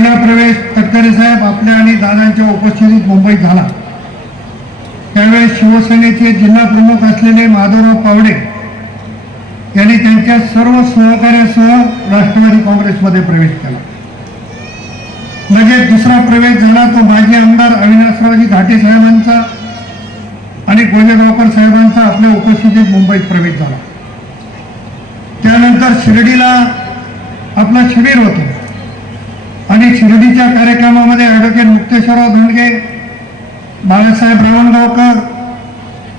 पहिला प्रवेश तटकरे साहेब आपल्या आणि दादांच्या उपस्थितीत मुंबईत झाला. त्यावेळेस शिवसेनेचे जिल्हा प्रमुख असलेले माधवराव पावडे यांनी त्यांच्या सर्व सहकार्यासह राष्ट्रवादी काँग्रेसमध्ये प्रवेश केला. लगेच दुसरा प्रवेश झाला तो माजी आमदार अविनाशरावजी घाटे साहेबांचा आणि गोजेगावकर साहेबांचा आपल्या उपस्थितीत मुंबईत प्रवेश झाला. त्यानंतर शिर्डीला आपलं शिबिर होतं. आणि शिर्डीच्या कार्यक्रमामध्ये ॲडव्होकेट मुक्तेश्वरराव धोंडगे बाळासाहेब रावणगावकर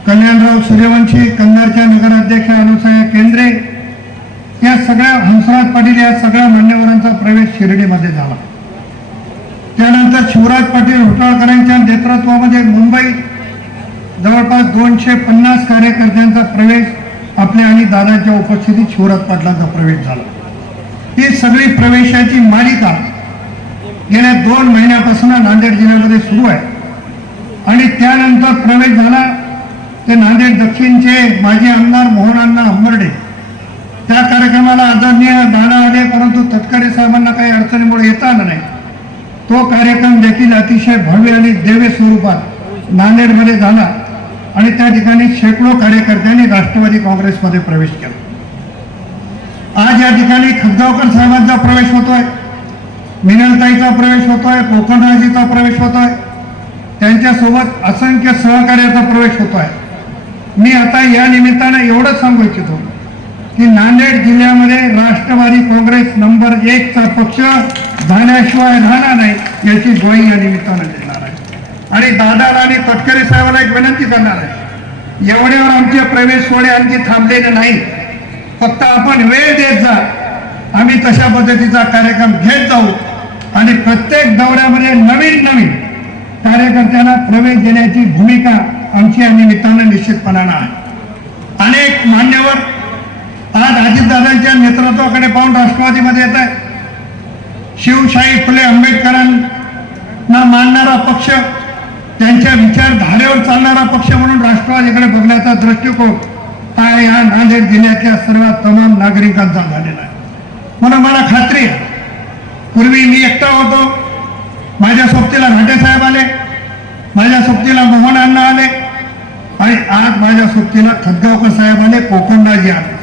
कल्याणराव सूर्यवंशी कन्नडच्या नगराध्यक्ष अनुसया केंद्रे या सगळ्या हंसराज पाटील या सगळ्या मान्यवरांचा प्रवेश शिर्डीमध्ये झाला. त्यानंतर शिवराज पाटील होटाळकरांच्या नेतृत्वामध्ये मुंबई जवळपास दोनशे पन्नास कार्यकर्त्यांचा प्रवेश आपल्या आणि दादाच्या उपस्थितीत शिवराज पाटलांचा प्रवेश झाला. ही सगळी प्रवेशाची मालिका गेल्या दोन महिन्यापासून नांदेड जिल्ह्यामध्ये सुरू आहे. आणि त्यानंतर प्रवेश झाला. ते नांदेड दक्षिणचे माजी आमदार मोहनअण्णा हंबर्डे त्या कार्यक्रमाला आदरणीय दादा आले परंतु तटकरे साहेबांना काही अडचणीमुळे येता आलं नाही. तो कार्यक्रम देखील अतिशय भव्य आणि देव्य स्वरूपात नांदेडमध्ये झाला. आणि त्या ठिकाणी शेकडो कार्यकर्त्यांनी राष्ट्रवादी काँग्रेसमध्ये प्रवेश केला. आज या ठिकाणी खतगावकर साहेबांचा प्रवेश होतोय. मिनलताईचा प्रवेश होतोय कोकणराजीचा प्रवेश होतोय. त्यांच्यासोबत असंख्य सहकार्याचा प्रवेश होतोय. मी आता या निमित्तानं एवढंच सांगू इच्छितो की नांदेड जिल्ह्यामध्ये राष्ट्रवादी काँग्रेस नंबर एकचा पक्ष झाल्याशिवाय राहणार नाही याची ग्वाही या निमित्तानं देणार आहे. आणि दादाला आणि तटकरे साहेबांना एक विनंती करणार आहे. एवढ्यावर आमचे प्रवेश सोडे आणखी थांबलेले नाही. फक्त आपण वेळ देत जा. आम्ही तशा पद्धतीचा कार्यक्रम घेत जाऊ. आणि प्रत्येक दौऱ्यामध्ये नवीन नवीन कार्यकर्त्यांना प्रवेश देण्याची भूमिका आमची या निमित्तानं निश्चितपणानं आहे. अनेक मान्यवर आज अजितदादांच्या नेतृत्वाकडे पाहून राष्ट्रवादीमध्ये येत आहे शिवशाही फुले आंबेडकरांना मानणारा पक्ष त्यांच्या विचारधारेवर चालणारा पक्ष म्हणून राष्ट्रवादीकडे बघण्याचा दृष्टिकोन हा या नांदेड जिल्ह्यातल्या सर्व तमाम नागरिकांचा झालेला आहे. म्हणून मला खात्री आहे पूर्वी मी एकटा होतो. माझ्या सोबतीला घाटे साहेब आले. माझ्या सोबतीला मोहन अण्णा आले. आणि आज माझ्या सोबतीला खतगावकर साहेब आले कोकणराजी आले.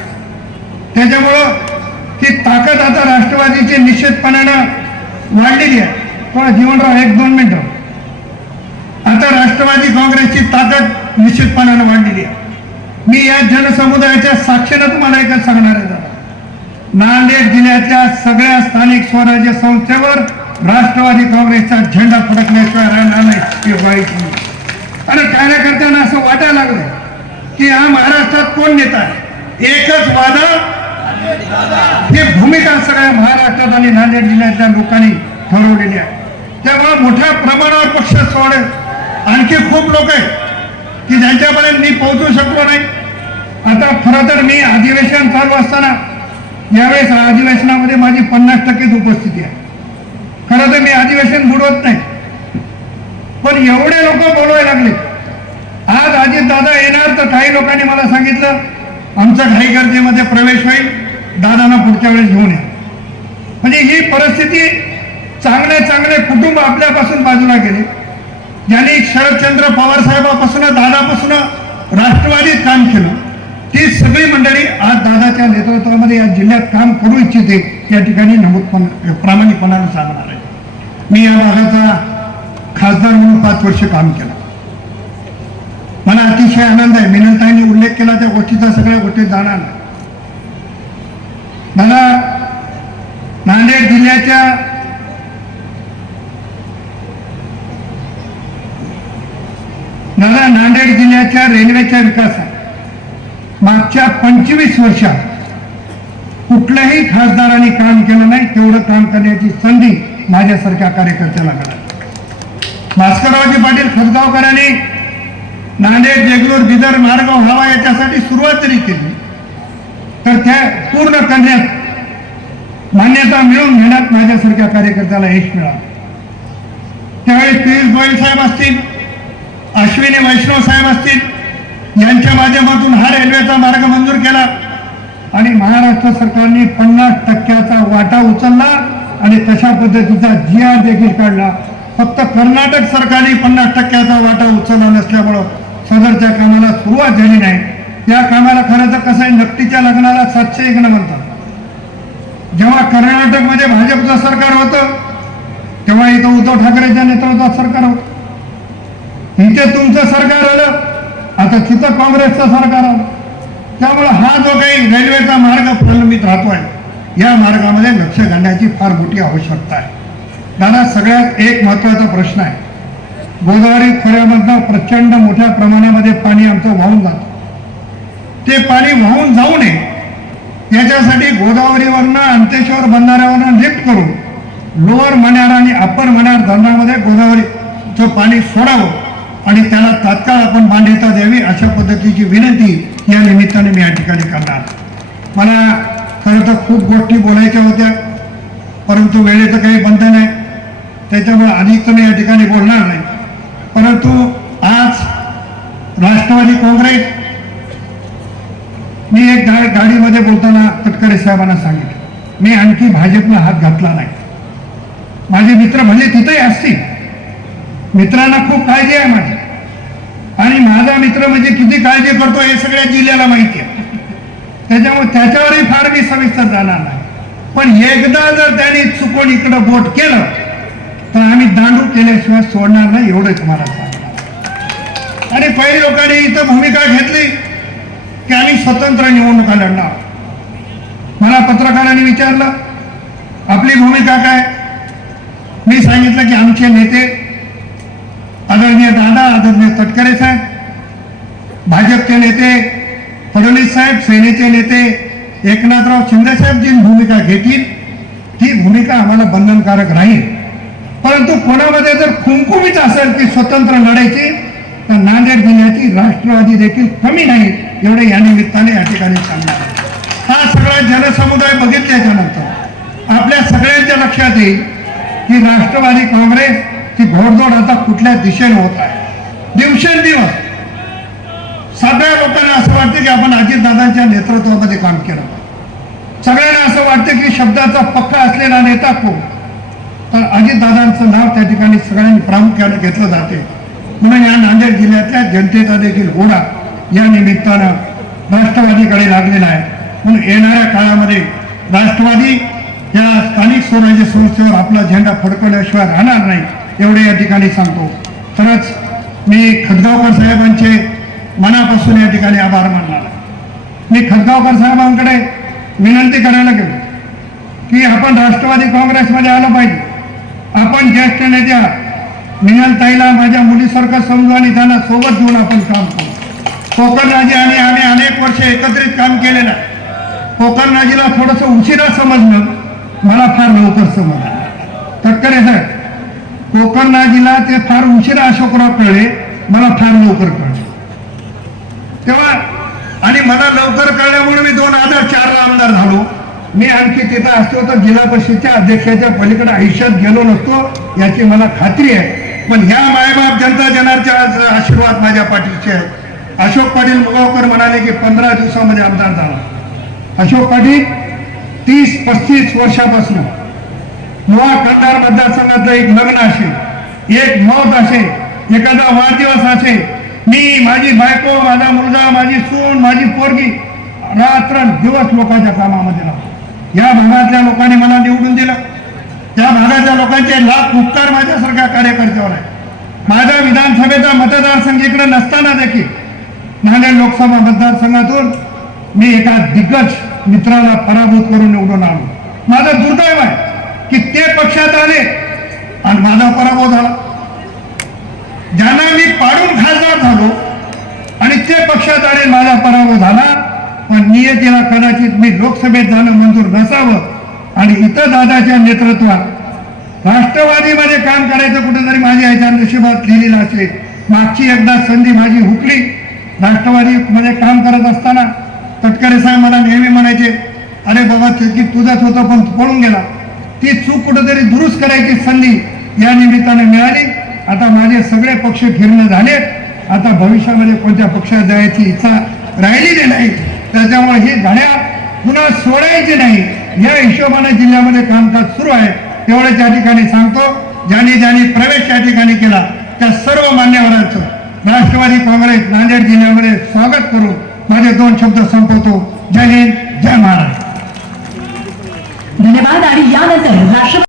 त्याच्यामुळं ती ताकद आता राष्ट्रवादीची निश्चितपणानं वाढलेली आहे. थोडा जीवनराव एक दोन मिनिटं. आता राष्ट्रवादी काँग्रेसची ताकद निश्चितपणानं वाढलेली आहे. मी या जनसमुदायाच्या साक्षीनं तुम्हाला एकच सांगणार आहे नांदेड जिल्ह्याच्या सगळ्या स्थानिक स्वराज्य संस्थेवर राष्ट्रवादी काँग्रेसचा झेंडा फडकण्याशिवाय राहणार नाही ही वाईट आणि कार्यकर्त्यांना असं वाटायला लागलं की हा महाराष्ट्रात कोण नेता आहे? एकच वादा? ही भूमिका सगळ्या महाराष्ट्रात आणि नांदेड जिल्ह्यातल्या लोकांनी ठरवलेली आहे. तेव्हा मोठ्या प्रमाणावर पक्ष सोड आणखी खूप लोक आहेत की ज्यांच्यापर्यंत मी पोहोचू शकलो नाही. आता खरं तर मी अधिवेशन चालू असताना यावेळेस अधिवेशनामध्ये माझी पन्नास टक्केच उपस्थिती आहे. खरं तर मी अधिवेशन बुडवत नाही. पण एवढे लोक बोलवायला लागले. आज अजित दादा येणार तर काही लोकांनी मला सांगितलं आमचं घाई गर्दीमध्ये प्रवेश होईल दादांना पुढच्या वेळेस घेऊन या. म्हणजे ही परिस्थिती चांगले चांगले कुटुंब आपल्यापासून बाजूला गेले. ज्यांनी शरदचंद्र पवार साहेबापासून दादापासून राष्ट्रवादीत काम केलं. ती सगळी मंडळी आज दादाच्या नेतृत्वामध्ये या जिल्ह्यात काम करू इच्छिते या ठिकाणी नमूद प्रामाणिकपणानं सांगणार आहे. मी या भागाचा खासदार म्हणून पाच वर्ष काम केलं. मला अतिशय आनंद आहे. मिनलताईंनी उल्लेख केला त्या गोष्टीचा सगळ्या गोष्टी जाणार नाही. मला नांदेड जिल्ह्याच्या दादा नांदेड जिल्ह्याच्या रेल्वेच्या विकासात मागच्या पंचवीस वर्षात कुठल्याही खासदारांनी काम केलं नाही तेवढं काम करण्याची संधी माझ्यासारख्या कार्यकर्त्याला मिळाली. भास्कररावजी पाटील खतगावकरांनी नांदेड देगलूर बिदर मार्ग व्हावा याच्यासाठी सुरुवात जरी केली. तर त्या पूर्ण करण्यात मान्यता मिळवून घेण्यात माझ्यासारख्या कार्यकर्त्याला यश मिळालं. त्यावेळी पियुष गोयल साहेब असतील अश्विनी वैष्णव साहेब असतील यांच्या माध्यमातून हा रेल्वेचा मार्ग मंजूर केला. आणि महाराष्ट्र सरकारने पन्नास टक्क्याचा वाटा उचलला आणि तशा पद्धतीचा जी आर देखील काढला. फक्त कर्नाटक सरकारने पन्नास टक्क्याचा वाटा उचलला नसल्यामुळं सदरच्या कामाला सुरुवात झाली नाही. या कामाला खरं तर कसं आहे नक्कीच्या लग्नाला सातशे एक म्हणतात. जेव्हा कर्नाटकमध्ये भाजपचं सरकार होतं तेव्हा इथं उद्धव ठाकरेच्या नेतृत्वात सरकार होतं. इथे तुमचं सरकार आलं आता तिथं काँग्रेसचं सरकार आलं. त्यामुळे हा जो काही रेल्वेचा मार्ग प्रलंबित राहतोय या मार्गामध्ये लक्ष घालण्याची फार मोठी आवश्यकता आहे. दादा सगळ्यात एक महत्त्वाचा प्रश्न आहे. गोदावरी खोऱ्यामधनं प्रचंड मोठ्या प्रमाणामध्ये पाणी आमचं वाहून जातं. ते पाणी वाहून जाऊ नये याच्यासाठी गोदावरीवरनं अंतेश्वर बंधाऱ्यावरनं लिफ्ट करून लोअर मण्यार आणि अप्पर मण्यार धरणामध्ये गोदावरीचं पाणी सोडावं आणि त्याला तात्काळ आपण मान्यता द्यावी अशा पद्धतीची विनंती या निमित्ताने मी या ठिकाणी करणार. मला खरं तर खूप गोष्टी बोलायच्या होत्या परंतु वेळेचं काही बंधन आहे. त्याच्यामुळे अधिक तर मी या ठिकाणी बोलणार नाही. परंतु आज राष्ट्रवादी काँग्रेस मी एक गा गाडीमध्ये बोलताना तटकरे साहेबांना सांगितलं. मी आणखी भाजपला हात घातला नाही. माझे मित्र म्हणजे तिथेही असतील. मित्रांना खूप काळजी आहे माझी. आणि माझा मित्र म्हणजे किती काळजी करतो हे सगळ्या जिल्ह्याला माहिती आहे. त्याच्यामुळे त्याच्यावरही फार मी सविस्तर जाणार नाही. पण एकदा जर त्यांनी चुकून इकडं बोट केलं तर आम्ही दांडू केल्याशिवाय सोडणार नाही एवढं तुम्हाला सांगणार आणि पहिली लोकांनी इथं भूमिका घेतली की आम्ही स्वतंत्र निवडणुका लढणार. मला पत्रकारांनी विचारलं आपली भूमिका काय? मी सांगितलं की आमचे नेते तटकरे साहेब भाजपचे नेते फडणवीस साहेब सेनेचे नेते एकनाथराव शिंदे साहेब जी भूमिका घेतील ती भूमिका आम्हाला बंधनकारक राहील. परंतु कोणामध्ये जर खुमखुमीच असेल की स्वतंत्र लढायची तर नांदेड जिल्ह्याची राष्ट्रवादी देखील कमी नाही एवढे या निमित्ताने या ठिकाणी सांगणार हा सगळा जनसमुदाय बघितल्याच्या नंतर आपल्या सगळ्यांच्या लक्षात येईल की राष्ट्रवादी काँग्रेस ती घोडदौड आता कुठल्या दिशेने होत आहे. दिवसेंदिवस सगळ्या लोकांना असं वाटतं की आपण अजितदादांच्या नेतृत्वामध्ये काम केलं सगळ्यांना असं वाटतं की शब्दाचा पक्का असलेला नेता कोण? तर अजितदादांचं नाव त्या ठिकाणी सगळ्यांनी प्रामुख्याने घेतलं जाते. म्हणून या नांदेड जिल्ह्यातल्या जनतेचा देखील घोडा या निमित्तानं राष्ट्रवादीकडे लागलेला आहे. म्हणून येणाऱ्या काळामध्ये राष्ट्रवादी या स्थानिक स्वराज्य संस्थेवर आपला झेंडा फडकवल्याशिवाय राहणार नाही एवढे या ठिकाणी सांगतो. खरंच मी खदगावकर साहेबांचे मनापासून या ठिकाणी आभार मानणार मी खदगावकर साहेबांकडे विनंती करायला गेलो की आपण राष्ट्रवादी काँग्रेसमध्ये आलं पाहिजे. आपण ज्येष्ठ नेत्या मिनलताईला माझ्या मुलीसारखं समजू आणि त्यांना सोबत घेऊन आपण काम करू. कोकण राजे आणि आम्ही अनेक वर्ष एकत्रित काम केलेलं आहे. कोकण राजीला थोडस उशिरा समजलं मला फार लवकर समजलं. तटकरे साहेब कोकण राजीला ते फार उशिरा अशोकराव कळले. मला फार लवकर कळलं. तेव्हा आणि मला लवकर कळल्यामुळे मी दोन हजार चारला आमदार झालो. मी आणखी तिथं असतो तर जिल्हा परिषदच्या अध्यक्षाच्या पलीकडे आयुष्यात गेलो नसतो याची मला खात्री आहे. पण ह्या मायबाप जनता जनारच्या आशीर्वाद माझ्या पाठीचे आहेत अशोक पाटील मुगावकर म्हणाले की पंधरा दिवसामध्ये आमदार झाला. अशोक पाटील तीस पस्तीस वर्षापासून लोहा कंधार मतदारसंघातलं एक लग्न असेल एक मौत असेल एखादा वाढदिवस असेल मी माझी बायको माझा मुलगा माझी सून माझी पोरगी रात्र दिवस लोकांच्या कामामध्ये लावतो या भागातल्या लोकांनी मला निवडून दिलं. त्या भागातल्या लोकांचे लाख उपकार माझ्यासारख्या कार्यकर्त्यावर आहे माझ्या विधानसभेचा मतदारसंघ इकडे नसताना देखील नांदेड लोकसभा मतदारसंघातून मी एका दिग्गज मित्राला पराभूत करून निवडून आलो माझं दुर्दैव आहे की ते पक्षात आले आणि माझा पराभव झाला ज्यांना मी पाडून खासदार झालो आणि ते माझा पराभव झाला पण नियतीला कदाचित मी लोकसभेत जाणं मंजूर नसावं. आणि इतर दादाच्या नेतृत्वात राष्ट्रवादीमध्ये काम करायचं कुठेतरी माझ्या ह्याच्या नशिबात लिहिलेलं असेल. मागची एकदा संधी माझी हुकली. राष्ट्रवादीमध्ये काम करत असताना तटकरे साहेब मला नेहमी म्हणायचे अरे बाबा की तुझाच होतं पण पळून गेला. ती चूक कुठेतरी दुरुस्त करायची संधी या निमित्ताने मिळाली. आता माझे सगळे पक्ष फिरणं झाले आता भविष्यामध्ये कोणत्या पक्षात जायची इच्छा राहिलेली नाही त्याच्यामुळे ही गाड्या पुन्हा सोडायची नाही. या हिशोबाने जिल्ह्यामध्ये कामकाज सुरू आहे. तेवढं त्या ठिकाणी सांगतो ज्यांनी ज्यांनी प्रवेश त्या ठिकाणी केला त्या सर्व मान्यवरांचं राष्ट्रवादी काँग्रेस नांदेड जिल्ह्यामध्ये स्वागत करू माझे दोन शब्द संपवतो. जय हिंद जय महाराज धन्यवाद आणि यानंतर राष्ट्र